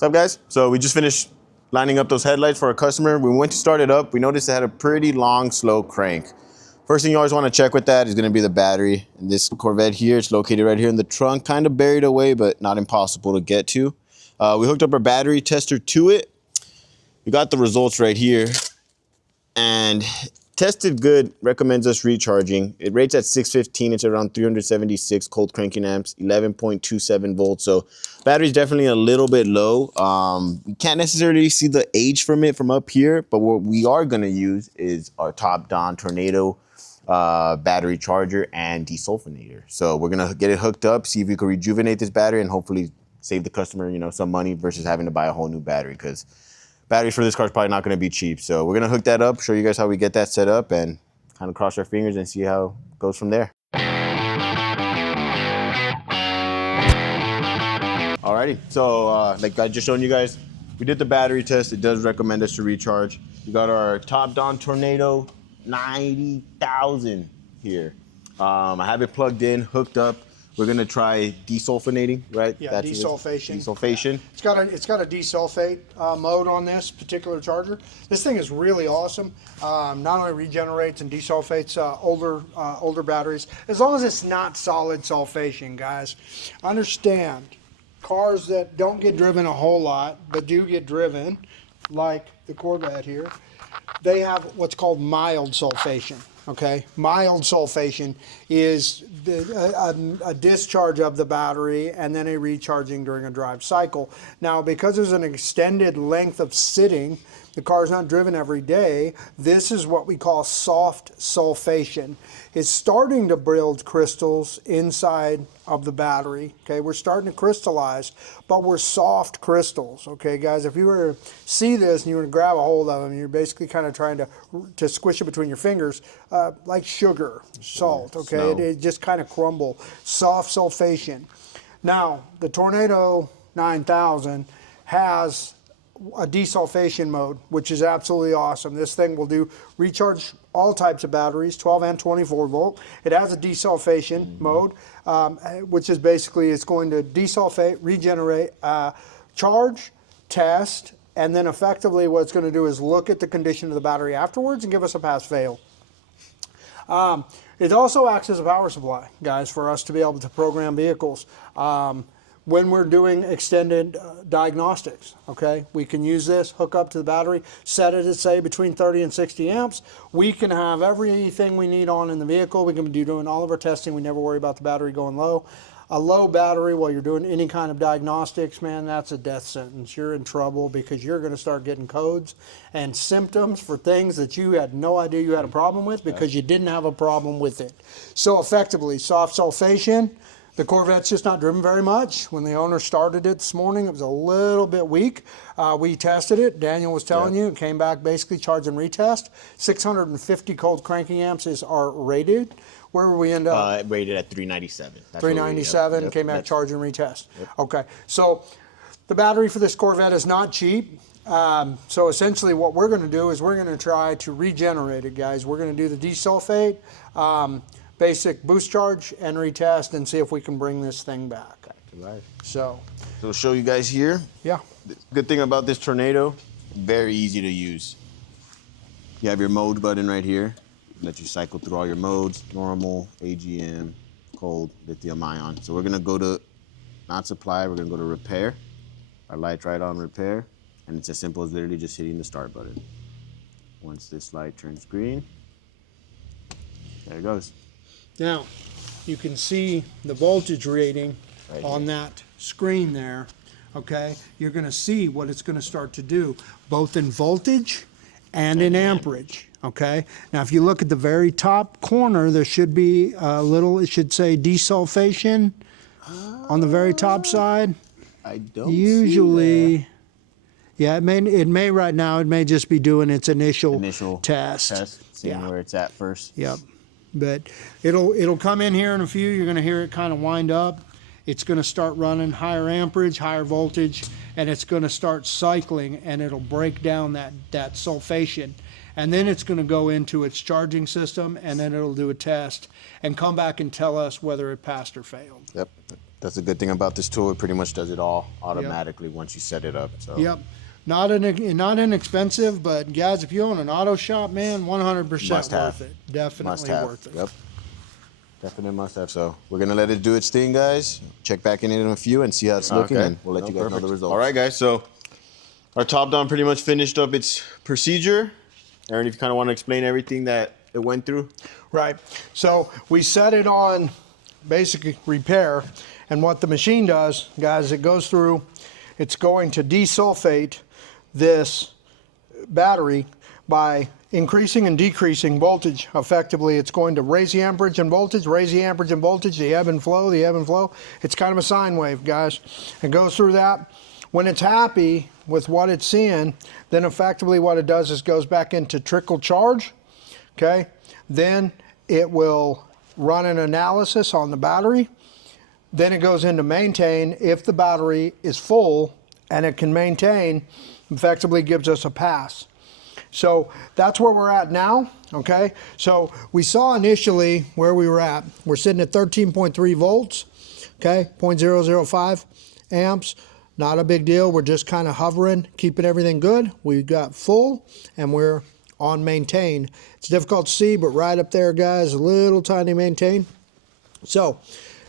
What's up, guys? So we just finished lining up those headlights for a customer. We went to start it up. We noticed it had a pretty long, slow crank. First thing you always want to check with that is going to be the battery. And this Corvette here, it's located right here in the trunk, kind of buried away, but not impossible to get to. We hooked up our battery tester to it. We got the results right here. And tested good, recommends us recharging. It rates at 615, it's around 376 cold cranking amps, 11.27 volts. So battery's definitely a little bit low. You can't necessarily see the age from it from up here, but what we are gonna use is our TOPDON Tornado battery charger and desulfonator. So we're gonna get it hooked up, see if we can rejuvenate this battery and hopefully save the customer, you know, some money versus having to buy a whole new battery, because batteries for this car is probably not going to be cheap. So we're going to hook that up, show you guys how we get that set up, and kind of cross our fingers and see how it goes from there. Alrighty, so like I just shown you guys, we did the battery test. It does recommend us to recharge. We got our TOPDON Tornado 90,000 here. I have it plugged in, hooked up. We're gonna try desulfonating, right? Yeah, That's desulfation. Desulfation. Yeah. It's got a desulfate mode on this particular charger. This thing is really awesome. Not only regenerates and desulfates older batteries, as long as it's not solid sulfation, guys. Understand, cars that don't get driven a whole lot, but do get driven, like the Corvette here, they have what's called mild sulfation. Okay, mild sulfation is a discharge of the battery and then a recharging during a drive cycle. Now, because there's an extended length of sitting, the car's not driven every day, this is what we call soft sulfation. It's starting to build crystals inside of the battery. Okay, we're starting to crystallize, but we're soft crystals. Okay, guys, if you were to see this and you were to grab a hold of them, you're basically kind of trying to squish it between your fingers, like sugar, salt. Okay, it just kind of crumble. Soft sulfation. Now, the Tornado 9000 has a desulfation mode, which is absolutely awesome. This thing will do recharge all types of batteries, 12 and 24 volt. It has a desulfation mode, which is basically it's going to desulfate, regenerate, charge, test, and then effectively what it's going to do is look at the condition of the battery afterwards and give us a pass-fail. It also acts as a power supply, guys, for us to be able to program vehicles. When we're doing extended diagnostics, okay, we can use this, hook up to the battery, set it at, say, between 30 and 60 amps. We can have everything we need on in the vehicle. We can be doing all of our testing. We never worry about the battery going low. A low battery while you're doing any kind of diagnostics, man, that's a death sentence. You're in trouble because you're going to start getting codes and symptoms for things that you had no idea you had a problem with because you didn't have a problem with it. So effectively, soft sulfation. The Corvette's just not driven very much. When the owner started it this morning, it was a little bit weak. We tested it. Daniel was telling you, it came back basically charge and retest. 650 cold cranking amps is our rated. Where will we end up? Rated at 397. That's 397, came back charge and retest. Okay, so the battery for this Corvette is not cheap. So essentially what we're gonna do is we're gonna try to regenerate it, guys. We're gonna do the desulfate, basic boost charge and retest and see if we can bring this thing back. Right. So I'll show you guys here. Yeah. The good thing about this Tornado, very easy to use. You have your mode button right here. Let you cycle through all your modes, normal, AGM, cold, lithium ion. So we're gonna go to not supply, we're gonna go to repair. Our light's right on repair. And it's as simple as literally just hitting the start button. Once this light turns green, there it goes. Now, you can see the voltage rating on that screen there, okay? You're gonna see what it's gonna start to do, both in voltage and in amperage, okay? Now, if you look at the very top corner, there should be a little, it should say desulfation on the very top side. I don't Usually, see that. Yeah, it may right now, it may just be doing its initial test, seeing where it's at first. Yep. But it'll come in here in a few. You're going to hear it kind of wind up. It's going to start running higher amperage, higher voltage, and it's going to start cycling, and it'll break down that sulfation. And then it's going to go into its charging system, and then it'll do a test and come back and tell us whether it passed or failed. Yep. That's a good thing about this tool. It pretty much does it all automatically once you set it up. So. Yep. Not inexpensive, but guys, if you own an auto shop, man, 100% Must have. worth it. Definitely Must have. worth it. Yep. Definitely must have. So we're gonna let it do its thing, guys. Check back in a few and see how it's looking, and we'll let you guys know the results. All right, guys. So our TOPDON pretty much finished up its procedure. Aaron, if you kind of want to explain everything that it went through. Right. So we set it on basic repair, and what the machine does, guys, it goes through. It's going to desulfate this battery by increasing and decreasing voltage. Effectively, it's going to raise the amperage and voltage, raise the amperage and voltage, the ebb and flow, the ebb and flow. It's kind of a sine wave, guys. It goes through that. When it's happy with what it's seeing, then effectively what it does is goes back into trickle charge, okay? Then it will run an analysis on the battery. Then it goes into maintain. If the battery is full and it can maintain, effectively gives us a pass. So that's where we're at now, okay? So we saw initially where we were at. We're sitting at 13.3 volts, okay? 0.005 amps. Not a big deal. We're just kind of hovering, keeping everything good. We got full and we're on maintain. It's difficult to see, but right up there, guys, a little tiny maintain. So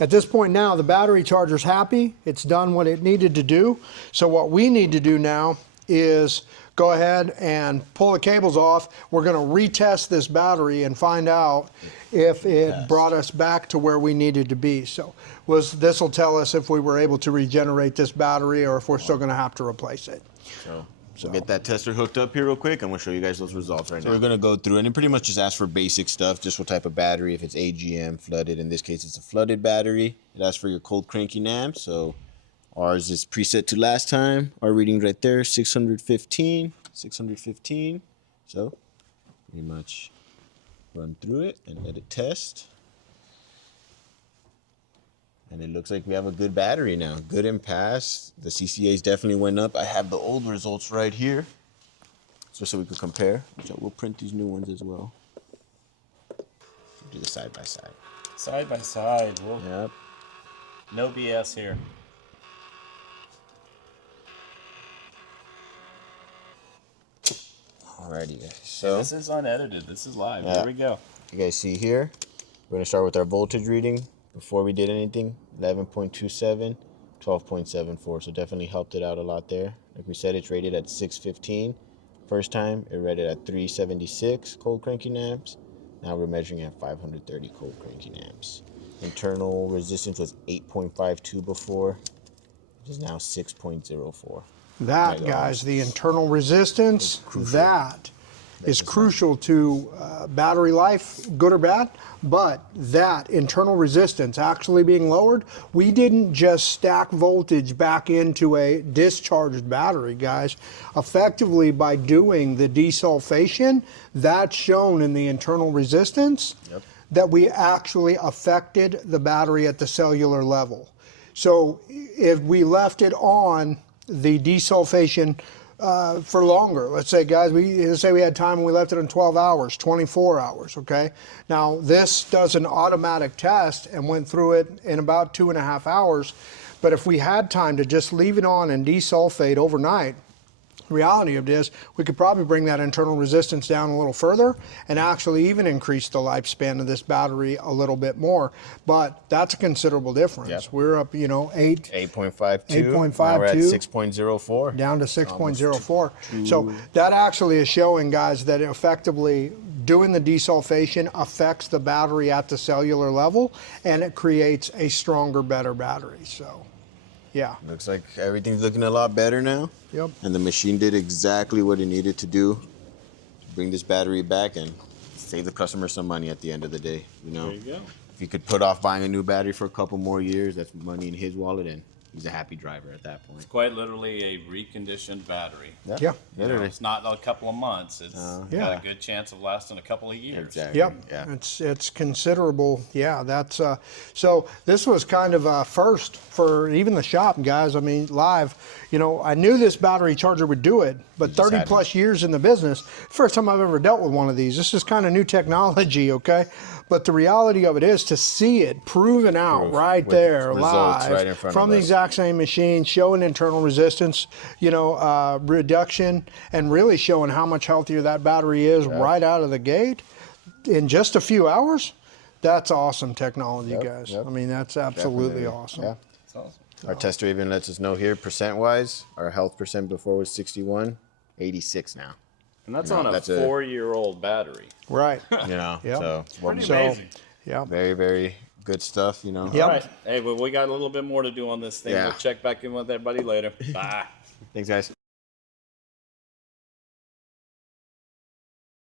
at this point now, the battery charger's happy. It's done what it needed to do. So what we need to do now is go ahead and pull the cables off. We're going to retest this battery and find out if it brought us back to where we needed to be. So this will tell us if we were able to regenerate this battery or if we're still going to have to replace it. So we'll get that tester hooked up here real quick, and we'll show you guys those results right now. So we're going to go through, and it pretty much just asks for basic stuff, just what type of battery, if it's AGM, flooded. In this case, it's a flooded battery. It asks for your cold cranking amp, so ours is preset to last time. Our reading right there, 615. So pretty much run through it and let it test. And it looks like we have a good battery now. Good and pass. The CCAs definitely went up. I have the old results right here, so we could compare. So we'll print these new ones as well. Do the side by side. Side by side. We'll, Yep. no BS here. Alrighty, guys. So This is unedited. This is live. Yeah. Here we go. you guys see here, we're gonna start with our voltage reading before we did anything. 11.27, 12.74. So definitely helped it out a lot there. Like we said, it's rated at 615. First time it read it at 376 cold cranking amps. Now we're measuring at 530 cold cranking amps. Internal resistance was 8.52 before. It is now 6.04. That, guys, the internal resistance, that is crucial to battery life, good or bad. But that internal resistance actually being lowered, we didn't just stack voltage back into a discharged battery, guys. Effectively, by doing the desulfation, that's shown in the internal resistance, that we actually affected the battery at the cellular level. So if we left it on the desulfation for longer, let's say, guys, let's say we had time and we left it on 12 hours, 24 hours, okay? Now, this does an automatic test and went through it in about 2.5 hours. But if we had time to just leave it on and desulfate overnight, the reality of it is we could probably bring that internal resistance down a little further and actually even increase the lifespan of this battery a little bit more. But that's a considerable difference. Yep. We're up, 8.52. 8.52. Now we're at 6.04. Down to 6.04. So that actually is showing, guys, that effectively doing the desulfation affects the battery at the cellular level, and it creates a stronger, better battery. So, yeah. Looks like everything's looking a lot better now. Yep. And the machine did exactly what it needed to do to bring this battery back and save the customer some money at the end of the day. There you go. If he could put off buying a new battery for a couple more years, that's money in his wallet, and he's a happy driver at that point. Quite literally a reconditioned battery. Yeah. You know, Literally. it's not a couple of months. It's Yeah. got a good chance of lasting a couple of years. Exactly. Yep. Yeah. It's considerable. Yeah. That's so this was kind of a first for even the shop, guys. I mean, live. You know, I knew this battery charger would do it, but just 30 hadn't. plus years in the business, first time I've ever dealt with one of these. This is kind of new technology, okay? But the reality of it is to see it proven out Proof right with there results live right in front from of the us. exact same machine, showing internal resistance, you know, reduction, and really showing how much healthier that battery is right out of the gate in just a few hours. That's awesome technology, guys. yep. I mean, that's absolutely Definitely. awesome. Yeah. It's awesome. Our tester even lets us know here, percent-wise, our health percent before was 61, 86 now. And that's No, on a that's a- 4-year-old battery. Right. You know, Yep. so Pretty So- amazing. Yeah. very, very good stuff, you know. Yep. All right. Hey, well, we got a little bit more to do on this thing. Yeah. We'll check back in with everybody later. Bye. Thanks, guys.